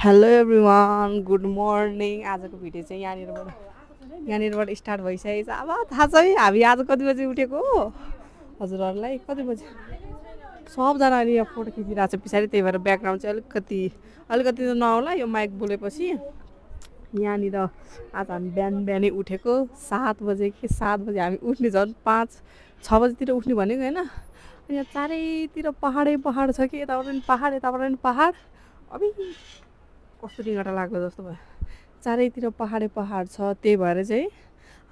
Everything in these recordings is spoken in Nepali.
Hello everyone good morning. आजको भिडियो चाहिँ यहाँनिरबाट स्टार्ट भइसकेको छ। अब थाहा छ है हामी आज कति बजी उठेको हो हजुरहरूलाई? कति बजी? सबजनाले यहाँ फोटो खिचिरहेको छ पछाडि, त्यही भएर ब्याकग्राउन्ड चाहिँ अलिकति त नआउला यो माइक बोलेपछि। यहाँनिर आज हामी बिहानै उठेको 7 बजे कि 7 बजे हामी उठ्ने, झन् 5-6 बजीतिर उठ्ने भनेको होइन। अनि यहाँ चारैतिर पहाडै पहाड छ कि, यताबाट पनि पहाड यताबाट पनि पहाड। अबि कस्तो रिङ्गटा लाग्दो जस्तो भयो। चारैतिर पहाडै पहाड छ, त्यही भएर चाहिँ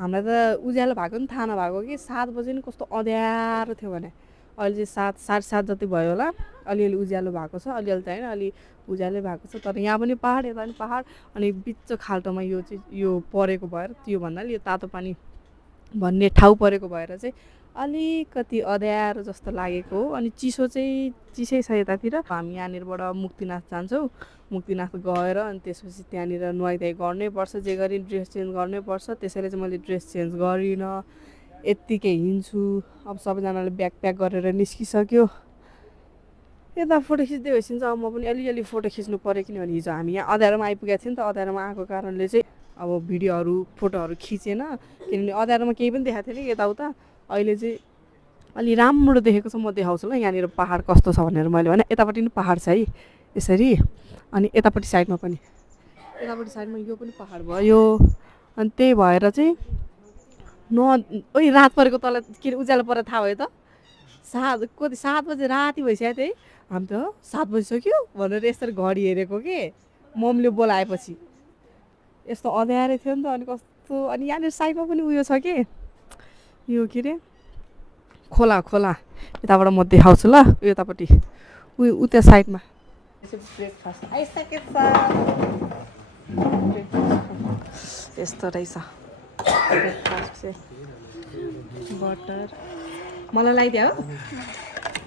हामीलाई त उज्यालो भएको पनि थाहा नभएको कि 7 बजे नि कस्तो अँध्यारो थियो भने। अहिले चाहिँ 7-7:30 जति भयो होला। अलिअलि उज्यालो भएको छ, अलिअलि त होइन अलि उज्यालै भएको छ। तर यहाँ पनि पहाड यता पनि पहाड, अनि बिच खाल्टोमा यो परेको भएर, त्यो भन्नाले यो तातो पानी भन्ने ठाउँ परेको भएर चाहिँ अलिकति अँध्यारो जस्तो लागेको हो। अनि चिसै छ यतातिर। हामी यहाँनिरबाट मुक्तिनाथ जान्छौँ। मुक्तिनाथ गएर अनि त्यसपछि त्यहाँनिर नुहाइधुवाइ गर्नै पर्छ, जे गरी ड्रेस चेन्ज गर्नै पर्छ। त्यसैले चाहिँ मैले ड्रेस चेन्ज गरिनँ, यत्तिकै हिँड्छु। अब सबैजनाले ब्याग प्याक गरेर निस्किसक्यो। यता फोटो खिच्दै भइसक्यो। अब म पनि अलिअलि फोटो खिच्नु पऱ्यो, किनभने हिजो हामी यहाँ अँध्यारोमा आइपुगेको थियौँ नि त। अँध्यारोमा आएको कारणले चाहिँ अब भिडियोहरू फोटोहरू खिचेन, किनभने अँध्यारोमा केही पनि देखाएको थिएन यताउता। अहिले चाहिँ अलि राम्रो देखेको छ। म देखाउँछु ल यहाँनिर पहाड कस्तो छ भनेर। मैले भने यतापट्टि पनि पहाड छ है यसरी, अनि यतापट्टि साइडमा यो पनि पहाड भयो। अनि त्यही भएर चाहिँ ओइ रात परेको तल के उज्यालो परेर थाहा भयो त। 7 बजे राति भइसक्यो त्यही। हामी त 7 बजिसक्यो भनेर यसरी घडी हेरेको के मम्मीले बोलाएपछि। यस्तो अँध्यारै थियो नि त। अनि कस्तो, अनि यहाँनिर साइडमा पनि उयो छ कि, यो के अरे खोला यताबाट म देखाउँछु ल। यतापट्टि उता साइडमा ब्रेकफास्ट आइसकेको छ। यस्तो रहेछ ब्रेकफास्ट चाहिँ। बटर मलाई लगाइदियो हो।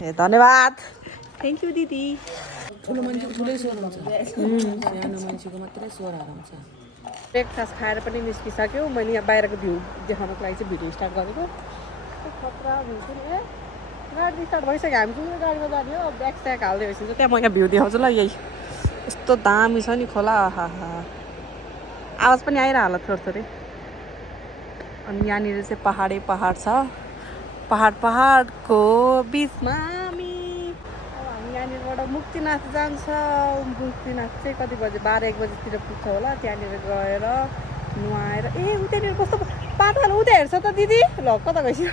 ए धन्यवाद, थ्याङ्क यू दिदी। ठुलो मान्छेको ठुलै स्वर हुन्छ, सानो मान्छेको मात्रै स्वरहरू हुन्छ। ब्रेकफास्ट खाएर पनि निस्किसक्यो। मैले यहाँ बाहिरको भ्यू देखाउनको लागि चाहिँ भिडियो स्टार्ट गरेको। खतरा भ्यू छ नि। गाडी स्टार्ट भइसक्यो, हामी कुनै गाडीमा जाने हो। ब्याग स्याग हाल्दै भइसक्यो। त्यहाँ म यहाँ भ्यू देखाउँछु ल। यही यस्तो दामी छ नि खोला। आवाज पनि आइरह होला थोरै। अनि यहाँनिर चाहिँ पहाडै पहाड छ। पहाडको बिचमा हामी यहाँनिरबाट मुक्तिनाथ जान्छौँ। मुक्तिनाथ चाहिँ कति बजे 12-1 बजीतिर पुग्छ होला। त्यहाँनिर गएर नुहाएर उतानिर कस्तो पातलो उता हेर्छ त दिदी। ल कता गइसक्यो,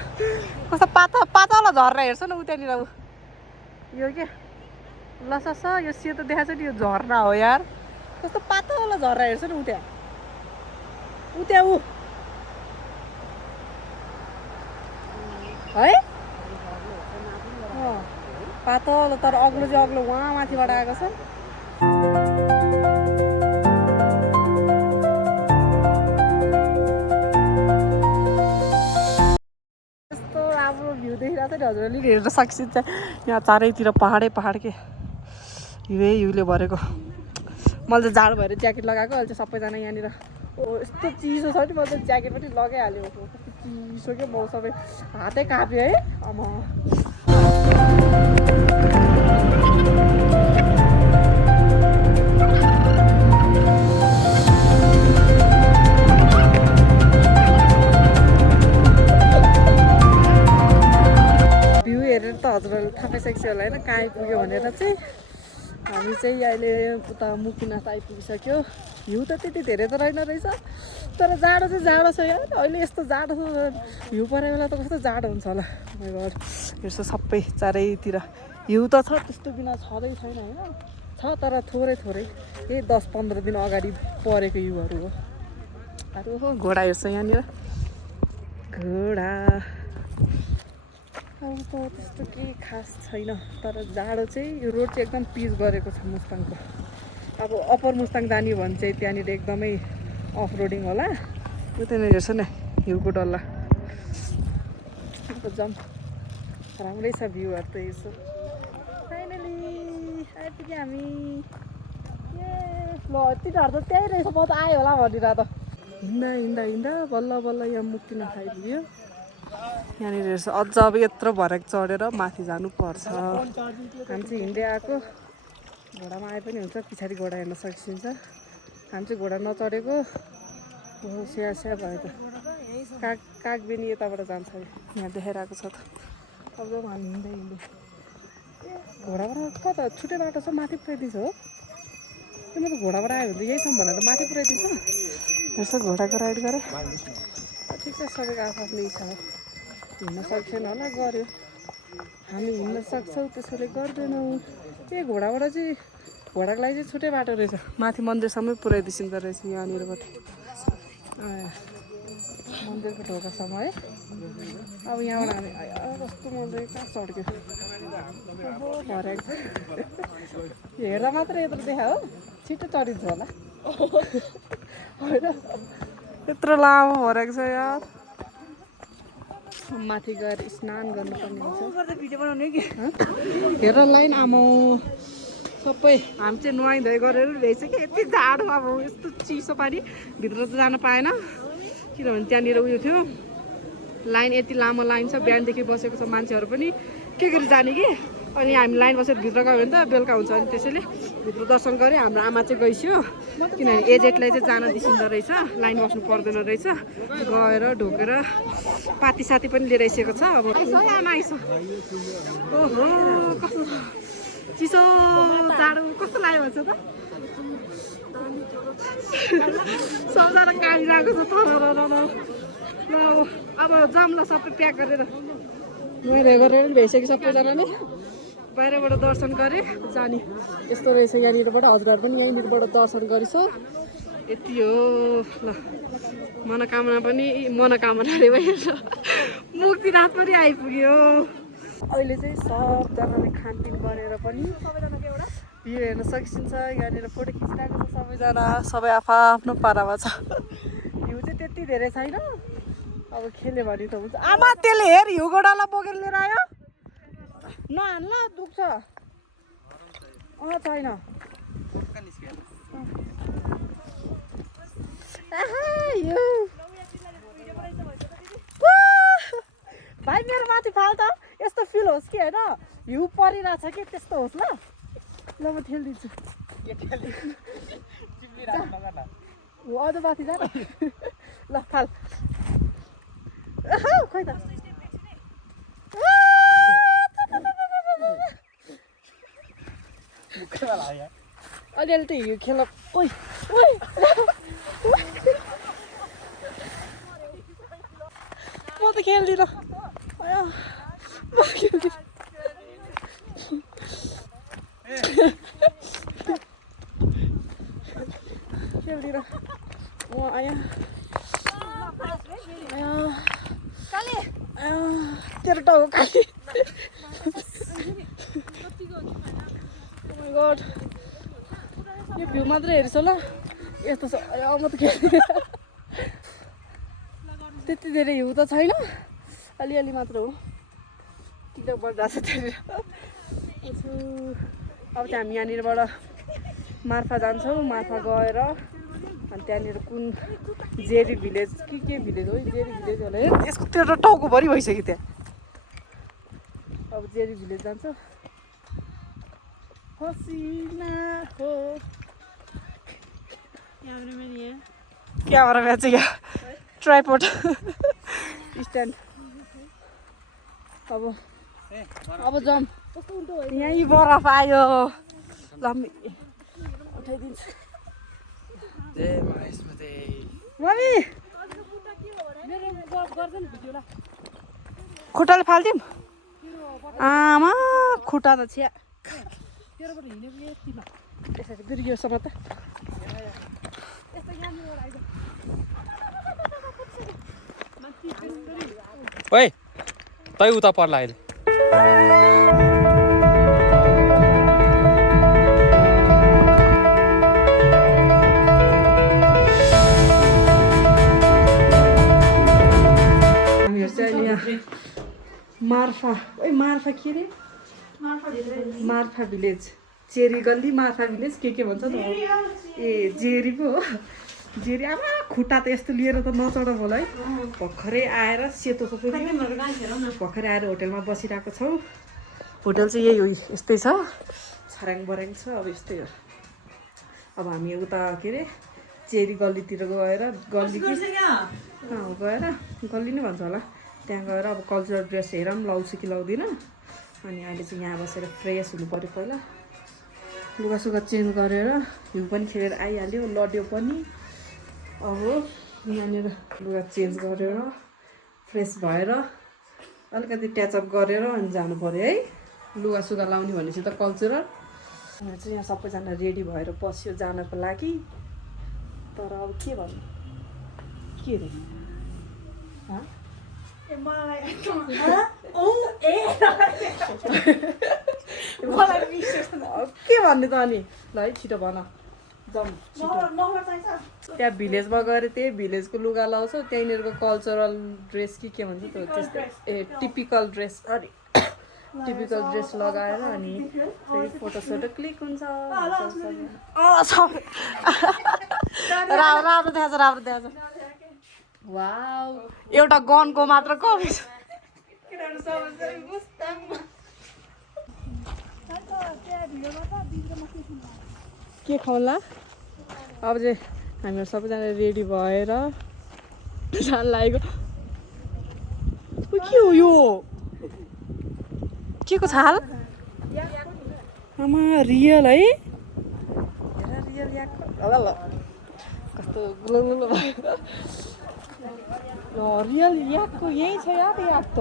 कस्तो पातलो झर्ना हेर्छ न उतानिर। यो के लसस यो सेतो देखाएको छ नि, यो झर्ना हो यार। कस्तो पातलो झर्ना हेर्छ नि उता है पातलो, तर अग्लो चाहिँ अग्लो वहाँ माथिबाट आएको छ। यस्तो राम्रो भ्यू देखिरहेको छ नि हजुरहरूले हेर्न सक्नुहुन्छ। यहाँ चारैतिर पहाडै पहाड के, हिउँले भरेको। मैले चाहिँ जाडो भएर ज्याकेट लगाएको। अहिले चाहिँ सबैजना यहाँनिर यस्तो चिसो छ नि, मैले चाहिँ ज्याकेट पनि लगाइहाल्यो। कस्तो चिसो क्या, मौसमै हातै काप्यो है। भ्यू हेरेर त हजुरहरूले थाहा पाइसकेको होला होइन कहाँ आइपुग्यो भनेर चाहिँ। हामी चाहिँ अहिले उता मुक्तिनाथ आइपुगिसक्यो। भ्यू त त्यति धेरै त रहेन रहेछ, तर जाडो चाहिँ जाडो छ यार। अहिले यस्तो जाडो छ, भ्यू परेको बेला त कस्तो जाडो हुन्छ होला। घर हेर्छ सबै चारैतिर हिउँ त छ, त्यस्तो बिना छँदै छैन होइन। छ तर थोरै। यही 10-15 दिन अगाडि परेको हिउँहरू हो। अरू घोडा हेर्छ यहाँनिर, घोडा। अब त त्यस्तो केही खास छैन, तर जाडो चाहिँ यो रोड चाहिँ एकदम पिच गरेको छ मुस्ताङको। अब अप्पर मुस्ताङ जाने हो भने चाहिँ त्यहाँनिर एकदमै अफ रोडिङ होला। उतानिर हेर्छ न हिउँको डल्ला। अब जाउँ, राम्रै छ भ्यूहरू त। यसो फाइनली आइपुग्यो हामी। ल तिनीहरू त त्यही रहेछ, म त आयो होला भनेर त हिँड्दा बल्ल यहाँ मुक्तिनाथ आइपुग्यो। यहाँनिर हेर्छ अझ अब यत्रो भरक चढेर माथि जानुपर्छ। हामी चाहिँ हिँड्दै आएको। घोडामा आए पनि हुन्छ पछाडि घोडा हेर्न सकिन्छ हामी चाहिँ घोडा नचढेको स्या स्या भयो त कागबेनी यताबाट जान्छ यहाँ देखाइरहेको छ त अब जब हामी हिँड्दै हिँड्दै घोडाबाट कता छुट्टै बाटो छ माथि पुऱ्याइदिन्छ हो त्यो त घोडाबाट आयो भने त यहीसम्म भनेर त माथि पुऱ्याइदिन्छ यसो घोडाको राइड गरेँ ठिक छ सबैको आफ्नो इच्छा हो हिँड्न सक्छौँ होला गऱ्यो हामी हिँड्न सक्छौँ त्यसैले गर्दैनौँ त्यही घोडाबाट चाहिँ घोडाको लागि चाहिँ छुट्टै बाटो रहेछ माथि मन्दिरसम्मै पुऱ्याइदिन्छ रहेछ यहाँनिरबाट मन्दिरको ढोकासम्म है अब यहाँबाट हामी कस्तो मन्दिर कहाँ चढ्क्यो भरेको हेर्दा मात्रै यत्रो देखा हो छिटो चढिन्छ होला होइन यत्रो लामो भरेको छ यार माथि गएर स्नान गर्नुपर्ने हुन्छ भिडियो बनाउने कि हेर लाइन आमा सबै हामी चाहिँ नुहाइ धुवाइ गरेर ल्याइछ कि यति जाडो अब यस्तो चिसो पानी भित्र त जानु पाएन किनभने त्यहाँनिर उयो थियो लाइन यति लामो लाइन छ बिहानदेखि बसेको छ मान्छेहरू पनि के गरी जाने कि अनि हामी लाइन बसेर भित्र गयो भने त बेलुका हुन्छ अनि त्यसैले भित्र दर्शन गऱ्यो हाम्रो आमा चाहिँ गइस्यो किनभने एजेटलाई चाहिँ जान दिसिँदो रहेछ लाइन बस्नु पर्दैन रहेछ गएर ढोकेर पाती साथी पनि लिएर आइसकेको छ अब आमा आइस ओहो कस्तो चिसो जाडो कस्तो लाग्यो भन्छ त सबजना कालिरहेको छ तर ल अब जाऊँ ल सबै प्याक गरेर नुहाइ गरेर पनि भइसक्यो सबैजनाले बाहिरबाट दर्शन गरेँ जाने यस्तो रहेछ यहाँनिरबाट हजुरहरू पनि यहीँनिरबाट दर्शन गरिछ यति हो ल मनोकामना पनि मनोकामना अरे भइहाल्छ मुक्तिनाथ पनि आइपुग्यो अहिले चाहिँ सबजनाले खानपिन गरेर पनि भ्यू हेर्न सकिन्छ यहाँनिर फोटो खिचिरहेको छ सबैजना सबै आफ्नो पारामा छ भ्यू चाहिँ त्यति धेरै छैन अब खेल्यो भने त हुन्छ आमा त्यसले हेर हिउँ गोडालाई बोकेर लिएर आयो नहान ल दुख्छ छैन भाइ मेरो माथि फाल त यस्तो फिल होस् कि होइन हिउँ परिरहेछ कि त्यस्तो होस् ल ल म ठेलिदिन्छु अझ माथि जा ल फाल खोइ त अलिअलि त हिउँ खेल ओइ म त खेल्दिनँ खेल्दिनँ म आया तेरो टाउको काली गड यो भ्यू मात्रै हेर्छ ल यस्तो छ म त खेल्दिनँ त्यति धेरै हिउँ त छैन अलिअलि मात्र हो टिकटक बढिरहेको छ त्यहाँनिर अब चाहिँ हामी यहाँनिरबाट मार्फा जान्छौँ मार्फा गएर अनि त्यहाँनिर कुन जेरी भिलेज के भिलेज हो जेरी भिलेज होला यसको त्यो टाउकोभरि भइसक्यो त्यहाँ अब जेरी भिलेज जान्छ हसिना हो क्यामेरा म्याच यहाँ ट्राइपोड स्ट्यान्ड अब जाऊँ यहीँ बरफ आयो ल उठाइदिन्छु मम्मी खुट्टाले फालिदिउँ आमा खुट्टा त छ्या त्यसरी बिर्गियोसम्म त ओइ तै उता पर्ला अहिले हामीहरू चाहिँ यहाँ मार्फा ओइ मार्फा के अरे मार्फा भिलेज चेरी गल्ली मार्फा भिलेज के भन्छ त ए जेरी पो हो जेरी आमा खुट्टा त यस्तो लिएर त नचढ होला है भर्खरै आएर सेतो भर्खरै आएर होटेलमा बसिरहेको छौँ होटेल चाहिँ यही हो यस्तै छ छर्याङ बर्याङ छ अब यस्तै हो अब हामी उता के अरे चेरी गल्लीतिर गएर गल्ली गएर गल्ली नै भन्छ होला त्यहाँ गएर अब कल्चरल ड्रेस हेरौँ लाउँछु कि लाउँदिनँ अनि अहिले चाहिँ यहाँ बसेर फ्रेस हुनु पऱ्यो पहिला लुगासुगा चेन्ज गरेर हिउँ पनि खेलेर आइहाल्यो लड्यो पनि अब यहाँनिर लुगा चेन्ज गरेर फ्रेस भएर अलिकति ट्याचअप गरेर अनि जानु पऱ्यो है लुगासुगा लाउने भनेपछि त कल्चरल चाहिँ यहाँ सबैजना रेडी भएर बस्यो जानको लागि तर अब के भन्नु के रे के भन्ने त अनि ल है छिटो भन जाउँ त्यहाँ भिलेजमा गएर त्यही भिलेजको लुगा लाउँछ त्यहीँनिरको कल्चरल ड्रेस के भन्छ त्यो त्यस्तै टिपिकल ड्रेस अरे टिपिकल ड्रेस लगाएर अनि फेरि फोटोसोटो क्लिक हुन्छ राम्रो देखाएको छ वाउ एउटा गनको मात्र कमी छ के खाउँला अब चाहिँ हामीहरू सबैजना रेडी भएर जान लागेको के हो यो के को छाल आमा रियल है रियल याकको ल कस्तो गुलो गुलो भयो रियल याकको यही छ यार याक त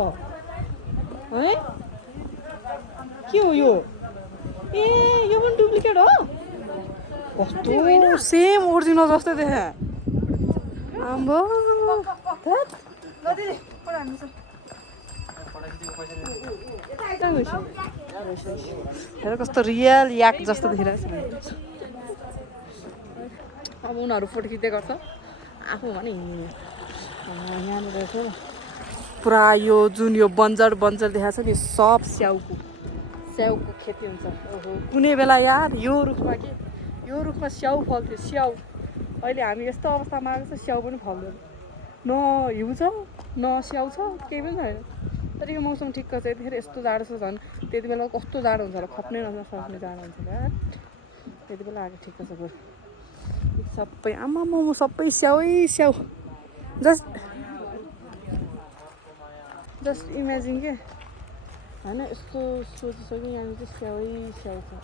है के हो यो ए यो पनि डुप्लिकेट हो कस्तो सेम ओरिजिनल जस्तै देखा आम्बो हेर कस्तो रियल याक जस्तो देखिरहेको छ अब उनीहरू फोटो खिच्दै गर्छ आफू भने यहाँनिर रहेछ पुरा यो जुन यो बन्जर देखाएको छ नि सब स्याउको खेती हुन्छ ओहो कुनै बेला यार यो रुखमा स्याउ फल्थ्यो स्याउ अहिले हामी यस्तो अवस्थामा आएको छ स्याउ पनि फल्दैन न हिउँ छ न स्याउ छ केही पनि छैन तर यो मौसम ठिक्क छ यतिखेर यस्तो जाडो छ झन् त्यति बेला कस्तो जाडो हुन्छ होला खप्नै नसक्ने जाडो हुन्छ होला त्यति बेला आएको ठिक्क छ बरु सबै आमा मोमो सबै स्याउ जस्ट इमेजिन के होइन यस्तो सोचिसक्यो यहाँनिर चाहिँ स्याउ छ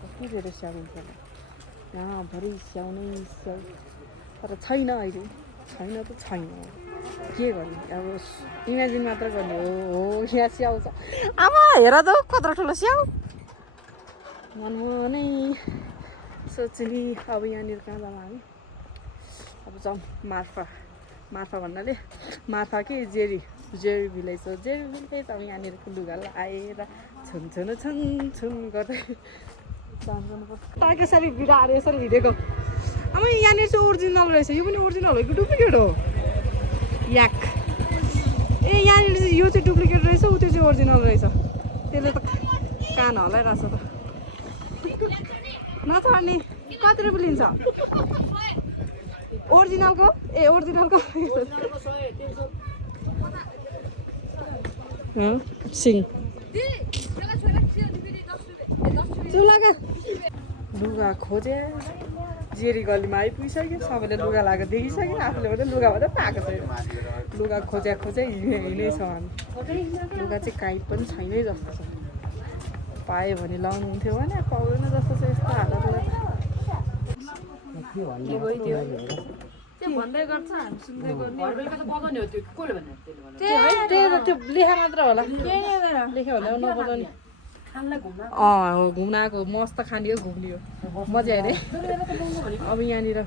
कति धेरै स्याउ हुन्छ होला यहाँभरि स्याउ नै स्याउ तर छैन अहिले छैन त छैन के गर्ने अब इमेजिन मात्र गर्ने हो यहाँ स्याउ छ आमा हेर त कत्रो ठुलो स्याउ मनमा नै सोच्ने अब यहाँनिर कहाँ जाऊँ हामी अब जाउँ मार्फा भन्नाले मार्फा कि जेरी भिलेज हो जेरी भिलेज अब यहाँनिरको लुगा आएर छुन गर्दै जानुपर्छ यसरी भिडाहरू यसरी हिँडेको अब यहाँनिर चाहिँ ओरिजिनल रहेछ यो पनि ओरिजिनल हो कि डुप्लिकेट हो याक ए यहाँनिर चाहिँ यो चाहिँ डुप्लिकेट रहेछ ऊ त्यो चाहिँ ओरिजिनल रहेछ त्यसले त कान हल्लाइरहेछ त नछाड्ने कति रुपियाँ लिन्छ ओरिजिनलको सिङ लुगा खोजे जेरी गल्लीमा आइपुगिसक्यो सबैले लुगा लगाएको देखिसक्यो आफूले पनि लुगा मात्रै पाएको छैन लुगा खोजे हिँडै छ हामी लुगा चाहिँ काहीँ पनि छैनै जस्तो छ पायो भने लाउनु हुन्थ्यो भने पाउँदैन जस्तो छ यस्तो हालतलाई भन्दै गर्छ हामी सुन्दै गर्ने त्यो लेखा मात्र होला लेख्यो भने नबजाउने घुम्न आएको मस्त खाने हो घुम्ने हो मजा आयो अब यहाँनिर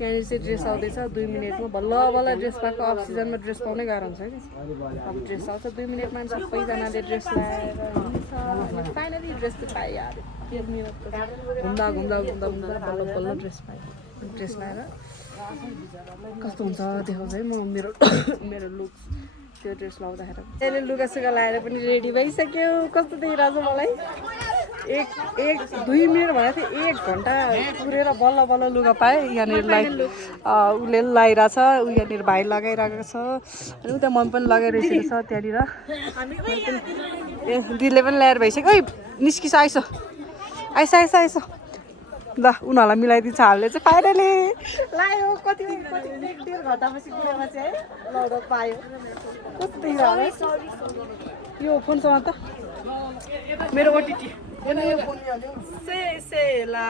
चाहिँ ड्रेस आउँदैछ 2 मिनटमा बल्ल ड्रेस पाएको अफ सिजनमा ड्रेस पाउनै गाह्रो हुन्छ कि अब ड्रेस आउँछ 2 मिनटमा सबैजनाले ड्रेस लगाएर हिँड्छ फाइनली ड्रेस चाहिँ पाइहाल्यो 1 मिनट घुम्दा बल्ल ड्रेस पाएँ ड्रेस लगाएर कस्तो हुन्छ देखाउँछ है म मेरो लुक त्यो ड्रेस लाउँदाखेरि त्यसले लुगासुगा लगाएर पनि रेडी भइसक्यो कस्तो देखिरहेको छ मलाई 2 मिनट भनेको थिएँ 1 घन्टा पुरेर बल्ल लुगा पाएँ यहाँनिर उसले लगाइरहेछ यहाँनिर भाइ लगाइरहेको छ अनि उता मम्मी पनि लगाइरहेको छ त्यहाँनिर ए दिदीले पनि ल्याएर भइसक्यो ओइ निस्किस आइस आइस आइस आइस ल उनीहरूलाई मिलाइदिन्छ हामीले चाहिँ फाइनली लायो कति 1.5 घन्टापछि कुरामा चाहिँ है लौरो पायो कस्तो देखिरहेको यो फोन समात त मेरो ओटिटी से ला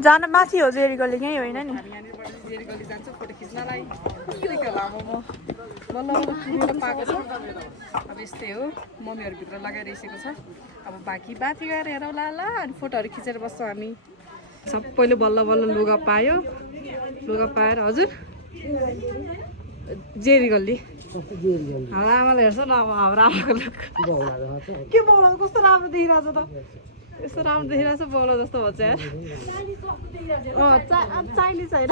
जान माथि हो जेरी गल्ली यहीँ होइन नि जेरी गल्ली जान्छु फोटो खिच्नलाई कस्तो लामो बल्ल किनेर पाएको छ अब यस्तै हो मम्मीहरूभित्र लगाइरहेको छ अब बाँकी बाथी गएर हेरौँला ल अनि फोटोहरू खिचेर बस्छौँ हामी सबैले बल्ल बल्ल लुगा पायो लुगा पाएर हजुर जेरी गल्ली हाम्रो आमाले हेर्छ न अब हाम्रो आमाको के बौला कस्तो राम्रो देखिरहेको छ त यस्तो राम्रो देखिरहेको छ बौला जस्तो भन्छ यार चाइनिज होइन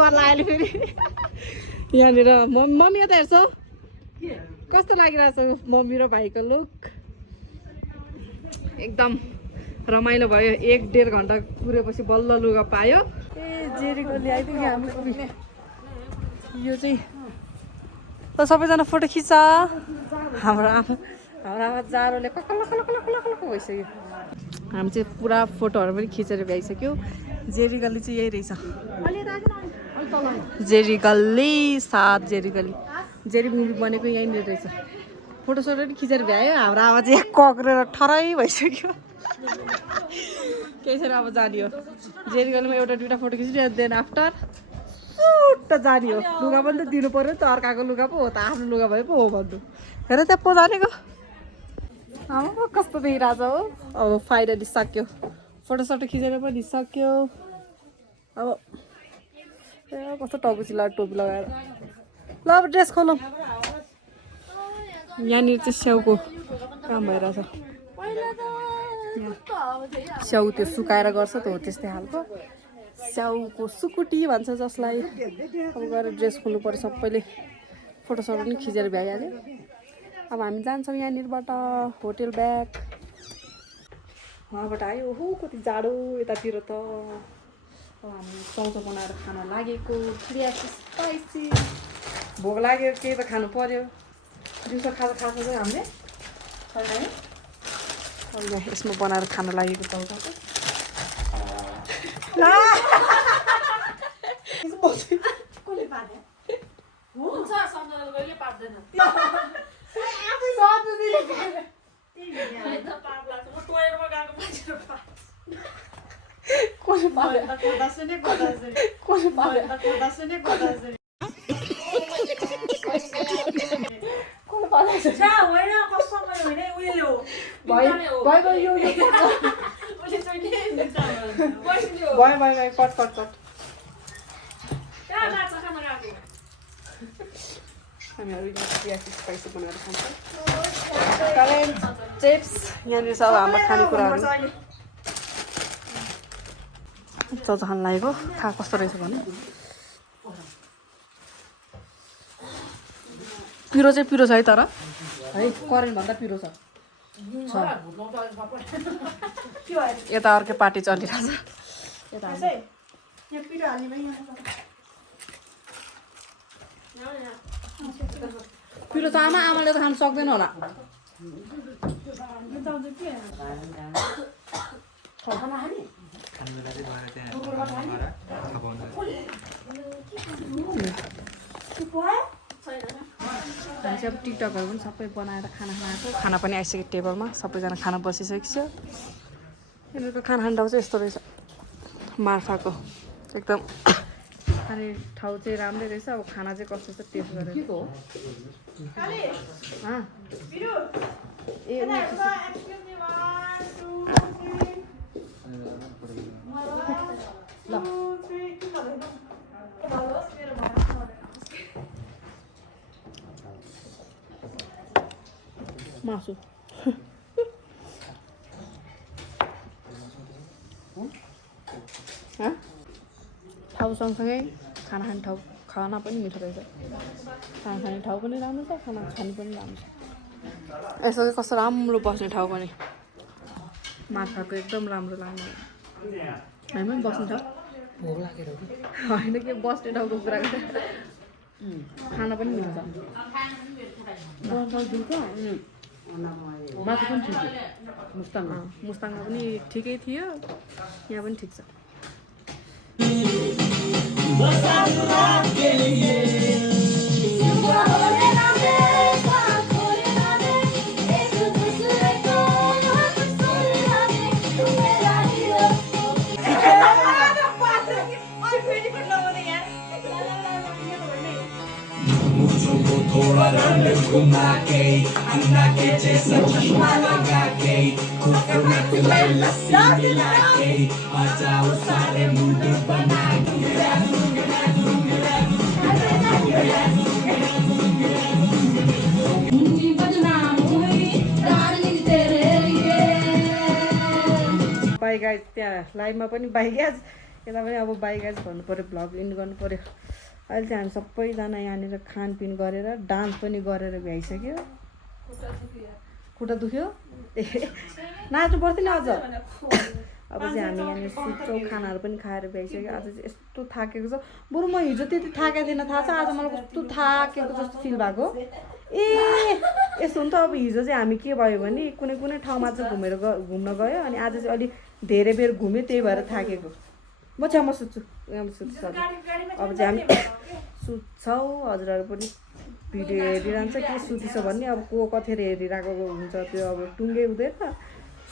गर्ला अहिले फेरि यहाँनिर मम्मी यता हेर्छ कस्तो लागिरहेछ मम्मी र भाइको लुक एकदम रमाइलो भयो 1.5 घन्टा कुरेपछि बल्ल लुगा पायो ए जेरी गल्ली आइपुग्यो हामी यो चाहिँ त सबैजना फोटो खिच हाम्रो आमा जाडोले कक्क भइसक्यो हामी चाहिँ पुरा फोटोहरू पनि खिचेर भ्याइसक्यो जेरी गल्ली चाहिँ यही रहेछ जेरी गल्ली सात जेरी गल्ली जेरी मुभी बनेको यहीँनिर रहेछ फोटोसोटो पनि खिचेर भ्यायो हाम्रो आमा चाहिँ कक्रेर ठरै भइसक्यो केही छैन अब जाने हो जेरी गल्लीमा एउटा दुइटा फोटो खिच्यो देन आफ्टर सुट्ट जाने हो लुगा पनि त दिनु पर्यो नि त अर्काको लुगा पो हो त आफ्नो लुगा भए पो हो भन्नु हेर त्यहाँ पो जानेको अब कस्तो देखिरहेछ हो अब फाइनली सक्यो फोटोसोटो खिचेर पनि सक्यो अब ए कस्तो टाउको चिलाएर टोपी लगाएर ल अब ड्रेस खोलौँ यहाँनिर चाहिँ स्याउको काम भइरहेछ स्याउ त्यो सुकाएर गर्छ त हो त्यस्तै खालको स्याउको सुकुटी भन्छ जसलाई अब गएर ड्रेस खोल्नु पर्यो सबैले फोटोसोटो पनि खिचेर भ्याइहाल्यो अब हामी जान्छौँ यहाँनिरबाट होटेल ब्याग उहाँबाट आयो ओहो कति जाडो यतातिर त अब हामी चौचो बनाएर खान लागेको स्पाइसी भोक लाग्यो केही त खानु पर्यो दिउँसो खाजा खाएको चाहिँ हामीले छैन है यसमा बनाएर खान लागेको चौचो भयो कट हामीहरू स्पाइसी बनाएर खान्छौँ करेन्ट चिप्स यहाँनिर सब हाम्रो खानेकुराहरू चौचो खान लागेको खा कस्तो रहेछ भने पिरो चाहिँ पिरो छ है तर है करेन्ट भन्दा पिरो छ यता अर्कै पार्टी चलिरहेछ यता पिरो त आमाले त खानु सक्दैन होला हामी चाहिँ अब टिकटकहरू पनि सबै बनाएर खाना पनि आइसक्यो टेबलमा सबैजना खाना बसिसकेको छ यिनीहरूको खाना खाने ठाउँ चाहिँ यस्तो रहेछ मार्फाको एकदम खाने ठाउँ चाहिँ राम्रै रहेछ अब खाना चाहिँ कस्तो छ टेस्ट गरेर मासु ठाउँ सँगसँगै खाना खाने ठाउँ खाना पनि मिठो रहेछ खाना खाने ठाउँ पनि राम्रो छ खाना खाने पनि राम्रो छ यसो चाहिँ कस्तो राम्रो बस्ने ठाउँ पनि माछाको एकदम राम्रो लाग्ने हामी पनि बस्ने ठाउँ भोक लागेर होइन के बस्ने ठाउँको कुरा खान पनि मिल्छ माथि पनि ठिक मुस्ताङमा मुस्ताङमा पनि ठिकै थियो यहाँ पनि ठिक छ थोड़ा रंग घुमा के अन्ना के जैसा चश्मा लगा के कुफर में पिले लस्सी मिला के आ जाओ सारे मूड बना बाई गाइज त्यहाँ लाइभमा पनि बाई ग्याज यता पनि अब बाई ग्याज भन्नु पऱ्यो भ्लग इन्ड गर्नु पऱ्यो अहिले चाहिँ हामी सबैजना यहाँनिर खानपिन गरेर डान्स पनि गरेर भ्याइसक्यो खुट्टा दुख्यो ए नाच्नु पर्थ्यो नि अझ अब चाहिँ हामी यहाँनिर सुत्छौँ खानाहरू पनि खाएर भ्याइसक्यो आज चाहिँ यस्तो थाकेको छ बरु म हिजो त्यति थाकेको थिएन थाहा छ आज मलाई कस्तो थाकेको जस्तो फिल भएको ए यस्तो हुन्छ अब हिजो चाहिँ हामी के भयो भने कुनै कुनै ठाउँमा चाहिँ घुम्न गयो अनि आज चाहिँ अलिक धेरै बेर घुम्यो त्यही भएर थाकेको म सुत्छु सुत्छु अब चाहिँ हामी सुत्छौँ हजुरहरू पनि भिडियो हेरिरहन्छ के सुतिछ भन्ने अब को कतिखेर हेरिरहेको हुन्छ त्यो अब टुङ्गे हुँदैन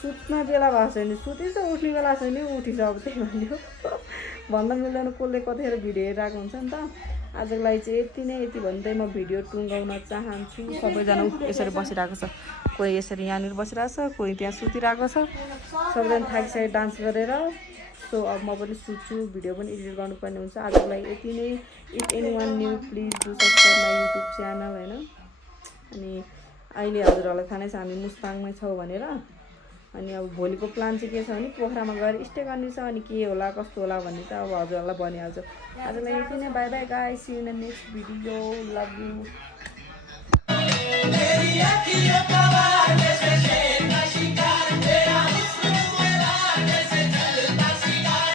सुत्न बेला भएको छ भने सुतिछ उठ्ने बेला छ भने उठिछ अब त्यही भन्यो भन्दा मिल्दैन कसले कतिखेर भिडियो हेरिरहेको हुन्छ नि त आजको लागि चाहिँ यति भन्दै म भिडियो टुङ्गाउन चाहन्छु सबैजना यसरी बसिरहेको छ कोही यसरी यहाँनिर बसिरहेको छ कोही त्यहाँ सुतिरहेको छ सबैजना थाकिसक्यो डान्स गरेर सो अब म पनि सुत्छु भिडियो पनि एडिट गर्नुपर्ने हुन्छ आजको लागि यति नै if anyone new please do subscribe my YouTube channel होइन अनि अहिले हजुरहरूलाई थाहा नै छ हामी मुस्ताङमै छौँ भनेर अनि अब भोलिको प्लान चाहिँ के छ भने पोखरामा गएर स्टे गर्ने छ अनि के होला कस्तो होला भन्ने त अब हजुरहरूलाई भनिहाल्छु आजलाई यति नै bye bye guys see you in the next video love you